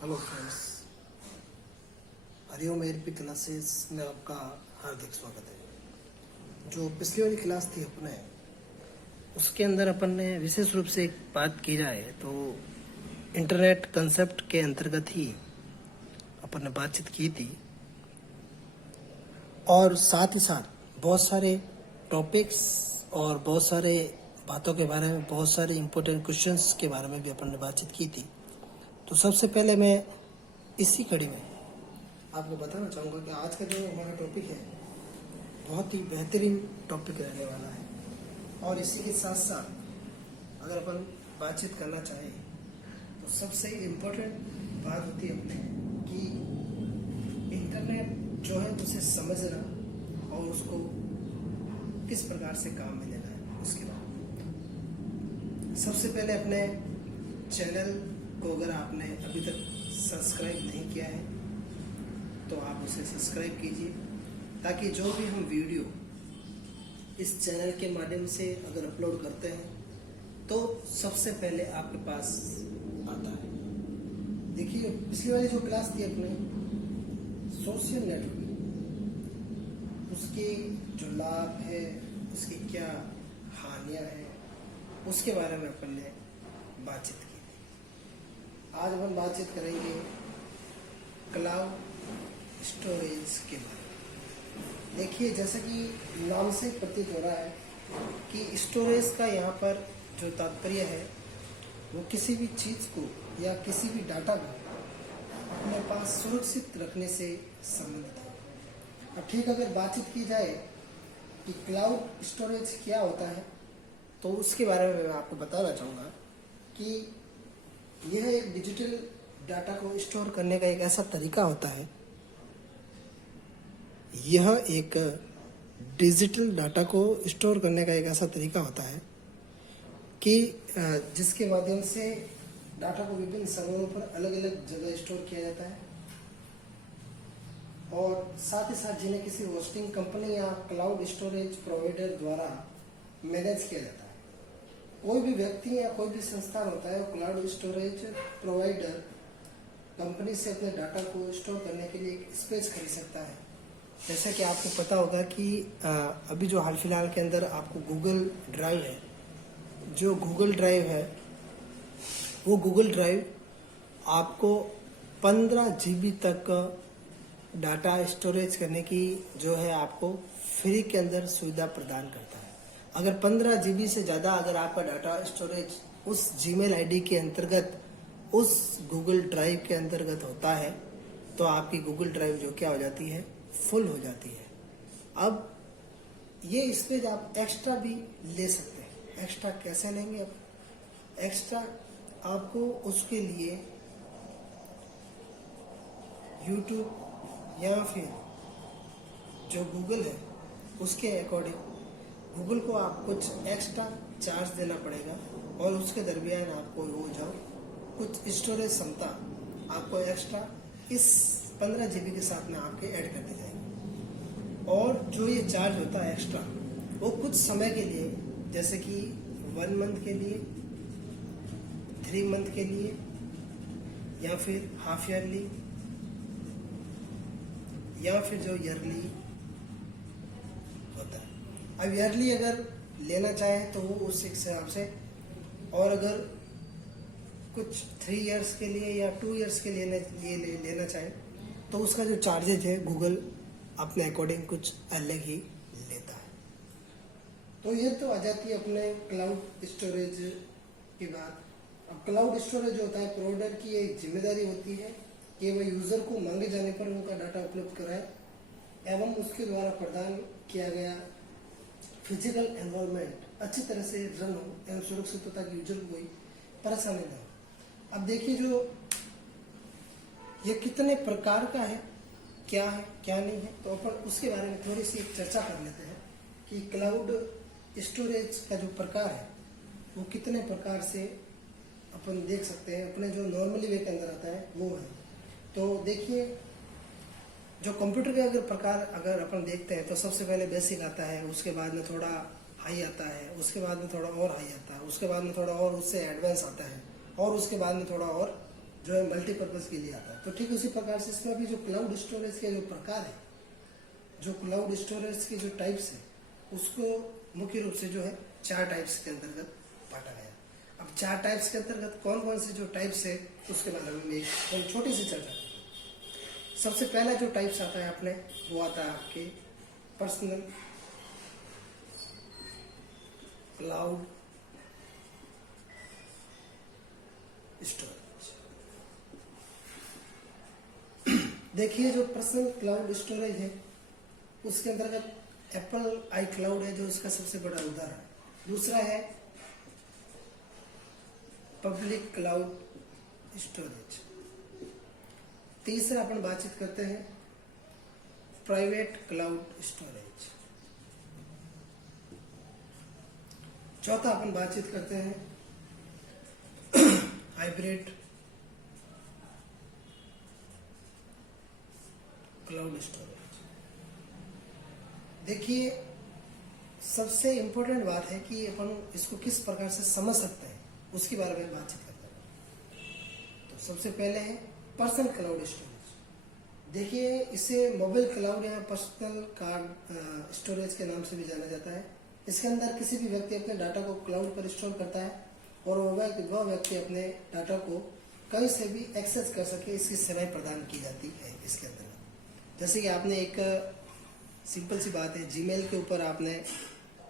Hello friends, Hariom एयरपी classes में आपका हार्दिक स्वागत है। जो पिछली वाली क्लास थी अपने, उसके अंदर अपन ने विशेष रूप से एक बात की जाए तो इंटरनेट कंसेप्ट के अंतर्गत ही अपन ने बातचीत की थी, और साथ ही साथ बहुत सारे टॉपिक्स और बहुत सारे बातों के बारे में, बहुत सारे इम्पोर्टेंट क्वेश्चंस के बारे में भी अपन ने बातचीत की थी। तो सबसे पहले मैं इसी कड़ी में आपको बताना चाहूँगा कि आज का जो हमारा टॉपिक है बहुत ही बेहतरीन टॉपिक रहने वाला है। और इसी के साथ साथ अगर अपन बातचीत करना चाहें तो सबसे इम्पोर्टेंट बात होती है अपने कि इंटरनेट जो है उसे समझना और उसको किस प्रकार से काम में लेना है। उसके बाद सबसे पहले अपने चैनल को अगर आपने अभी तक सब्सक्राइब नहीं किया है तो आप उसे सब्सक्राइब कीजिए, ताकि जो भी हम वीडियो इस चैनल के माध्यम से अगर अपलोड करते हैं तो सबसे पहले आपके पास आता है। देखिए, पिछली वाली जो क्लास थी अपने सोशल नेटवर्किंग, उसके जो लाभ है, उसकी क्या हानियां हैं, उसके बारे में अपन ने बातचीत की। आज हम बातचीत करेंगे क्लाउड स्टोरेज के बारे में। देखिए, जैसा कि नाम से प्रतीत हो रहा है कि स्टोरेज का यहाँ पर जो तात्पर्य है वो किसी भी चीज़ को या किसी भी डाटा को अपने पास सुरक्षित रखने से संबंधित है। अब ठीक, अगर बातचीत की जाए कि क्लाउड स्टोरेज क्या होता है तो उसके बारे में मैं आपको बताना चाहूँगा कि यह एक डिजिटल डाटा को स्टोर करने का एक ऐसा तरीका होता है। यह एक डिजिटल डाटा को स्टोर करने का एक ऐसा तरीका होता है कि जिसके माध्यम से डाटा को विभिन्न सर्वरों पर अलग अलग जगह स्टोर किया जाता है, और साथ ही साथ जिन्हें किसी होस्टिंग कंपनी या क्लाउड स्टोरेज प्रोवाइडर द्वारा मैनेज किया जाता है। कोई भी व्यक्ति या कोई भी संस्थान होता है वो क्लाउड स्टोरेज प्रोवाइडर कंपनी से अपने डाटा को स्टोर करने के लिए एक स्पेस खरीद सकता है। जैसा कि आपको पता होगा कि अभी जो हाल फिलहाल के अंदर आपको गूगल ड्राइव है, जो गूगल ड्राइव है वो गूगल ड्राइव आपको 15 GB तक डाटा स्टोरेज करने की जो है आपको फ्री के अंदर सुविधा प्रदान करता है। अगर 15 GB से ज़्यादा अगर आपका डाटा स्टोरेज उस जीमेल आईडी के अंतर्गत, उस गूगल ड्राइव के अंतर्गत होता है तो आपकी गूगल ड्राइव जो क्या हो जाती है, फुल हो जाती है। अब ये स्पेस आप एक्स्ट्रा भी ले सकते हैं। एक्स्ट्रा कैसे लेंगे? अब एक्स्ट्रा आपको उसके लिए यूट्यूब या फिर जो गूगल है उसके अकॉर्डिंग गूगल को आप कुछ एक्स्ट्रा चार्ज देना पड़ेगा, और उसके दरमियान आपको हो जाओ कुछ स्टोरेज क्षमता आपको एक्स्ट्रा इस 15 GB के साथ में आपके ऐड कर दी जाएगी। और जो ये चार्ज होता है एक्स्ट्रा, वो कुछ समय के लिए, जैसे कि 1 मंथ के लिए, 3 मंथ के लिए, या फिर हाफ ईयरली, या फिर जो ईयरली होता है। अब ईयरली अगर लेना चाहे तो वो उस हिसाब से, और अगर कुछ 3 इयर्स के लिए या 2 इयर्स के लिए लेना चाहे तो उसका जो चार्जेज है गूगल अपने अकॉर्डिंग कुछ अलग ही लेता है। तो ये तो आ जाती है अपने क्लाउड स्टोरेज की बात। अब क्लाउड स्टोरेज जो होता है, प्रोवाइडर की एक जिम्मेदारी होती है कि वह यूजर को मांगे जाने पर उनका डाटा उपलब्ध कराए एवं उसके द्वारा प्रदान किया गया फिजिकल एनवायरनमेंट अच्छी तरह से रन हो एवं सुरक्षित हो, ताकि यूजर को कोई परेशानी न हो। अब देखिए, जो ये कितने प्रकार का है, क्या है क्या नहीं है, तो अपन उसके बारे में थोड़ी सी चर्चा कर लेते हैं कि क्लाउड स्टोरेज का जो प्रकार है वो कितने प्रकार से अपन देख सकते हैं। अपने जो नॉर्मली वे के अंदर आता है वो है। तो देखिए, जो कंप्यूटर के अगर प्रकार अगर अपन देखते हैं तो सबसे पहले बेसिक आता है, उसके बाद में थोड़ा हाई आता है, उसके बाद में थोड़ा और हाई आता है, उसके बाद में थोड़ा और उससे एडवांस आता है, और उसके बाद में थोड़ा और जो है मल्टीपर्पज के लिए आता है। तो ठीक उसी प्रकार से इसमें भी जो क्लाउड स्टोरेज के जो प्रकार है, जो क्लाउड स्टोरेज के जो टाइप्स है, उसको मुख्य रूप से जो है 4 टाइप्स के अंतर्गत बांटा गया। अब 4 टाइप्स के अंतर्गत कौन कौन से जो टाइप्स है उसके बारे में एक छोटी सी चर्चा करते हैं। सबसे पहला जो टाइप्स आता है अपने, वो आता है आपके पर्सनल क्लाउड स्टोरेज। देखिए जो पर्सनल क्लाउड स्टोरेज है उसके अंतर्गत एप्पल आई क्लाउड है जो इसका सबसे बड़ा उदाहरण है। दूसरा है पब्लिक क्लाउड स्टोरेज। तीसरा अपन बातचीत करते हैं प्राइवेट क्लाउड स्टोरेज। चौथा अपन बातचीत करते हैं हाइब्रिड क्लाउड स्टोरेज। देखिए सबसे इंपॉर्टेंट बात है कि अपन इसको किस प्रकार से समझ सकते हैं उसके बारे में बातचीत करते हैं। तो सबसे पहले है पर्सनल क्लाउड स्टोरेज। देखिए इसे मोबाइल क्लाउड या पर्सनल कार्ड स्टोरेज के नाम से भी जाना जाता है। इसके अंदर किसी भी व्यक्ति अपने डाटा को क्लाउड पर स्टोर करता है और वह व्यक्ति अपने डाटा को कहीं से भी एक्सेस कर सके, इसकी सेवाएं प्रदान की जाती है इसके अंदर। जैसे कि आपने एक सिंपल सी बात है, जीमेल के ऊपर आपने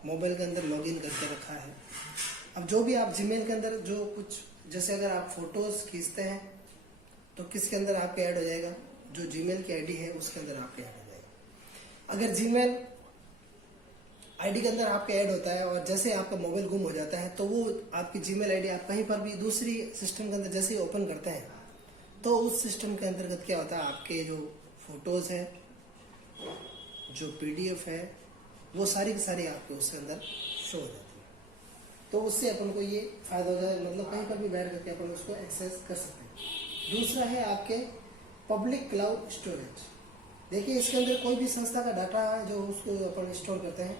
मोबाइल के अंदर लॉगिन करके रखा है। अब जो भी आप जीमेल के अंदर जो कुछ, जैसे अगर आप फोटोज खींचते हैं तो किसके अंदर आपके ऐड हो जाएगा, जो जीमेल की आईडी है उसके अंदर आपके ऐड हो जाएगा। अगर जीमेल आईडी के अंदर आपके ऐड होता है और जैसे आपका मोबाइल गुम हो जाता है तो वो आपकी जीमेल आईडी आप कहीं पर भी दूसरी सिस्टम के अंदर जैसे ही ओपन करते हैं तो उस सिस्टम के अंतर्गत क्या होता है, आपके जो फोटोज है, जो पीडीएफ है, वो सारी की सारी आपके उसके अंदर शो हो जाती है। तो उससे अपन को ये फायदा हो जाए, मतलब कहीं पर भी बैठ करके अपन उसको एक्सेस कर सकते हैं। दूसरा है आपके पब्लिक क्लाउड स्टोरेज। देखिए इसके अंदर कोई भी संस्था का डाटा है जो उसको अपन स्टोर करते हैं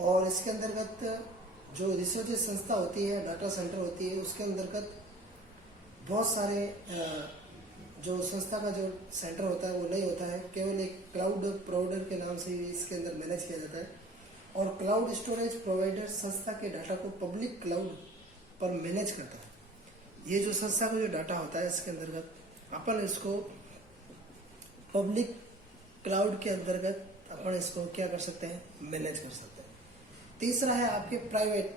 और इसके अंतर्गत जो रिसर्च संस्था होती है, डाटा सेंटर होती है, उसके अंतर्गत बहुत सारे जो संस्था का जो सेंटर होता है वो नहीं होता है, केवल एक क्लाउड प्रोवाइडर के नाम से ही इसके अंदर मैनेज किया जाता है। और क्लाउड स्टोरेज प्रोवाइडर संस्था के डाटा को पब्लिक क्लाउड पर मैनेज करता है। ये जो संस्था का जो डाटा होता है इसके अंतर्गत अपन इसको पब्लिक क्लाउड के अंतर्गत अपन इसको क्या कर सकते हैं, मैनेज कर सकते हैं। तीसरा है आपके प्राइवेट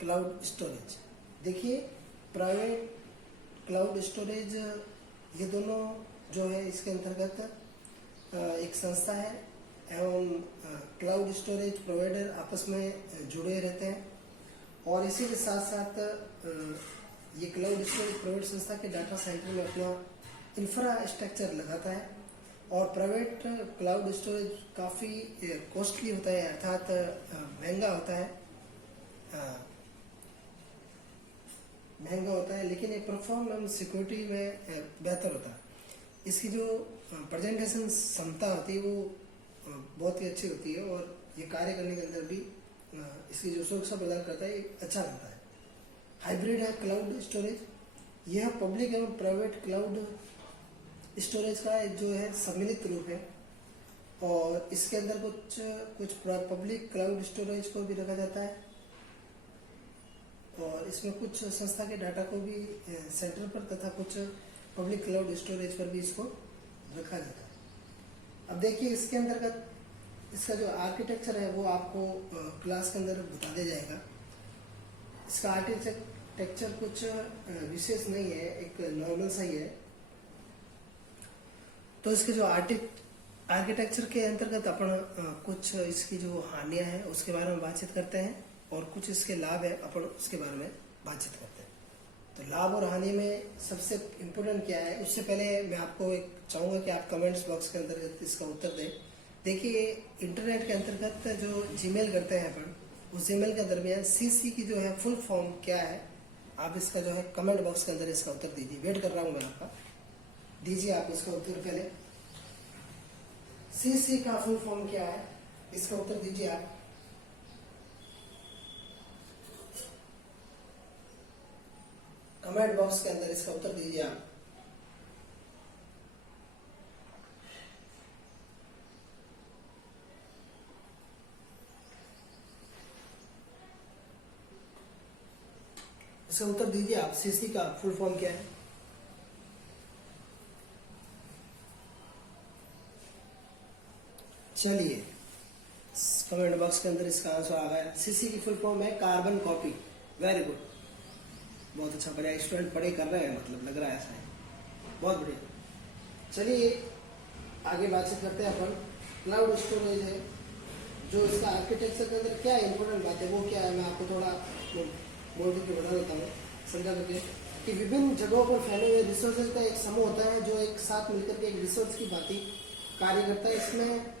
क्लाउड स्टोरेज। देखिए प्राइवेट क्लाउड स्टोरेज, ये दोनों जो है इसके अंतर्गत एक संस्था है एवं क्लाउड स्टोरेज प्रोवाइडर आपस में जुड़े रहते हैं और इसी के साथ साथ ये क्लाउड स्टोरेज प्रोवाइडर संस्था के डाटा सेंटर में अपना इंफ्रास्ट्रक्चर लगाता है। और प्राइवेट क्लाउड स्टोरेज काफ़ी कॉस्टली होता है, अर्थात महंगा होता है, लेकिन ये परफॉर्मेंस सिक्योरिटी में बेहतर होता है। इसकी जो प्रेजेंटेशन क्षमता होती है वो बहुत ही अच्छी होती है और ये कार्य करने के अंदर भी इसकी जो सुरक्षा प्रदान करता है अच्छा रहता है। हाइब्रिड है क्लाउड स्टोरेज। यह पब्लिक एवं प्राइवेट क्लाउड स्टोरेज का जो है सम्मिलित रूप है और इसके अंदर कुछ पब्लिक क्लाउड स्टोरेज को भी रखा जाता है और इसमें कुछ संस्था के डाटा को भी सेंटर पर तथा कुछ पब्लिक क्लाउड स्टोरेज पर भी इसको रखा जाता है। अब देखिए इसके अंतर्गत इसका जो आर्किटेक्चर है वो आपको क्लास के अंदर बता दिया जाएगा। इसका आर्किटेक्चर कुछ विशेष नहीं है, एक नॉर्मल सा ही है। तो इसके जो आर्किटेक्चर के अंतर्गत अपन कुछ इसकी जो हानियां हैं उसके बारे में बातचीत करते हैं और कुछ इसके लाभ है अपन उसके बारे में बातचीत करते हैं। तो लाभ और हानि में सबसे इम्पोर्टेंट क्या है, उससे पहले मैं आपको एक चाहूँगा कि आप कमेंट्स बॉक्स के अंतर्गत इसका उत्तर दें। देखिए इंटरनेट के अंतर्गत जो जीमेल करते हैं अपन, उस जीमेल के दरमियान सीसी की जो है फुल फॉर्म क्या है, आप इसका जो है कमेंट बॉक्स के अंदर इसका उत्तर दीजिए। वेट कर रहा हूँ मैं आपका, दीजिए आप इसका उत्तर। पहले सीसी का फुल फॉर्म क्या है, इसका उत्तर दीजिए आप। कमेंट बॉक्स के अंदर इसका उत्तर दीजिए आप। इसका उत्तर दीजिए आप। सीसी का फुल फॉर्म क्या है? चलिए कमेंट बॉक्स के अंदर इसका आंसर आ गया। सीसी की फुल फॉर्म है कार्बन कॉपी। वेरी गुड, बहुत अच्छा, बढ़िया स्टूडेंट पढ़े कर रहे हैं, मतलब लग रहा है ऐसा है, बहुत बढ़िया। चलिए आगे बातचीत करते हैं अपन। क्लाउड स्टोरेज है जो इसका आर्किटेक्चर के अंदर क्या इंपॉर्टेंट बात है वो क्या है, मैं आपको थोड़ा बोल के बता देता हूँ समझा करके कि विभिन्न जगहों पर फैले हुए रिसोर्सेज का एक समूह होता है जो एक साथ मिलकर के एक रिसोर्स की भांति कार्य करता है। इसमें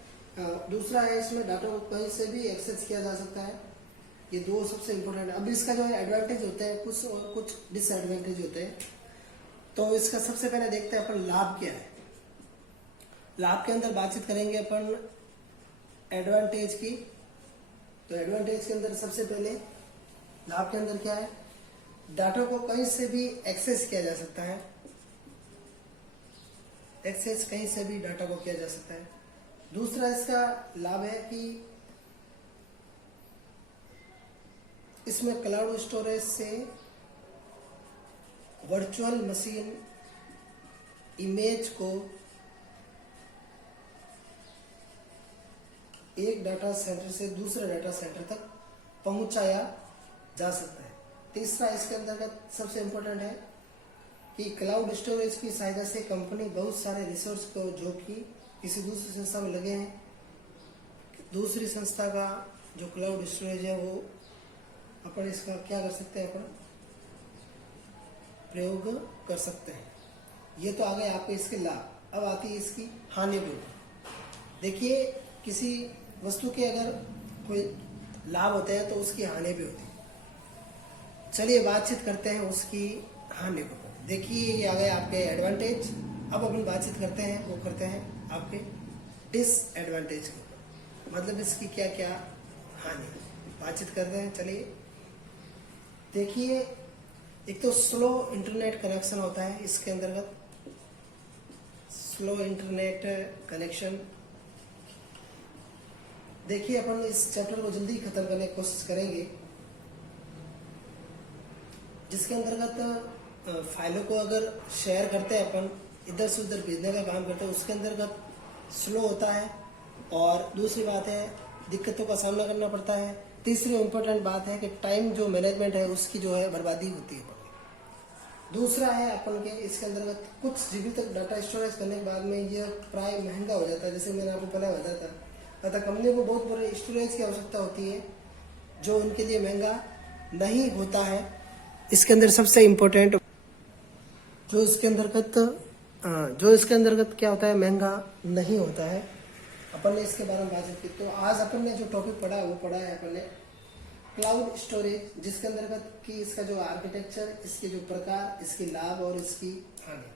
दूसरा है, इसमें डाटा को कहीं से भी एक्सेस किया जा सकता है। ये दो सबसे इम्पोर्टेंट है। अब इसका जो है एडवांटेज होते हैं कुछ और कुछ डिसएडवांटेज होते हैं। तो इसका सबसे पहले देखते हैं अपन लाभ क्या है। लाभ के अंदर बातचीत करेंगे अपन एडवांटेज की। तो एडवांटेज के अंदर सबसे पहले लाभ के अंदर क्या है, डाटा को कहीं से भी एक्सेस किया जा सकता है। एक्सेस कहीं से भी डाटा को किया जा सकता है। दूसरा इसका लाभ है कि इसमें क्लाउड स्टोरेज से वर्चुअल मशीन इमेज को एक डाटा सेंटर से दूसरे डाटा सेंटर तक पहुंचाया जा सकता है। तीसरा इसके अंतर्गत सबसे इम्पोर्टेंट है कि क्लाउड स्टोरेज की सहायता से कंपनी बहुत सारे रिसोर्स को जो कि किसी दूसरी संस्था में लगे हैं, दूसरी संस्था का जो क्लाउड स्टोरेज है वो अपन इसका क्या कर सकते हैं, अपन प्रयोग कर सकते हैं। ये तो आ गए आपके इसके लाभ। अब आती है इसकी हानि भी। देखिए किसी वस्तु के अगर कोई लाभ होते हैं तो उसकी हानि भी होती है। चलिए बातचीत करते हैं उसकी हानि को। देखिए ये आ गए आपके एडवांटेज। अब अपन बातचीत करते हैं वो करते हैं आपके डिसएडवांटेज के ऊपर, मतलब इसकी क्या क्या हानि बातचीत करते हैं। चलिए देखिए, एक तो स्लो इंटरनेट कनेक्शन होता है इसके अंतर्गत। स्लो इंटरनेट कनेक्शन, देखिए अपन इस चैप्टर को जल्दी खत्म करने की कोशिश करेंगे, जिसके अंतर्गत फाइलों को अगर शेयर करते हैं अपन, इधर से उधर भेजने का काम करते हैं, उसके अंतर्गत स्लो होता है। और दूसरी बात है दिक्कतों का सामना करना पड़ता है। तीसरी इम्पोर्टेंट बात है कि टाइम जो मैनेजमेंट है उसकी जो है बर्बादी होती है। दूसरा है अपन के इसके अंतर्गत कुछ जीबी तक डाटा स्टोरेज करने के बाद में यह प्राय महंगा हो जाता है। जैसे मैंने आपको पहले बताया था, अतः कंपनी को बहुत बड़े स्टोरेज की आवश्यकता होती है जो उनके लिए महंगा नहीं होता है। इसके अंदर सबसे इम्पोर्टेंट जो इसके अंतर्गत क्या होता है, महंगा नहीं होता है। अपन ने इसके बारे में बातचीत की। तो आज अपन ने जो टॉपिक पढ़ा वो पढ़ा है अपन ने क्लाउड स्टोरेज, जिसके अंतर्गत कि इसका जो आर्किटेक्चर, इसके जो प्रकार, इसके लाभ और इसकी हानि।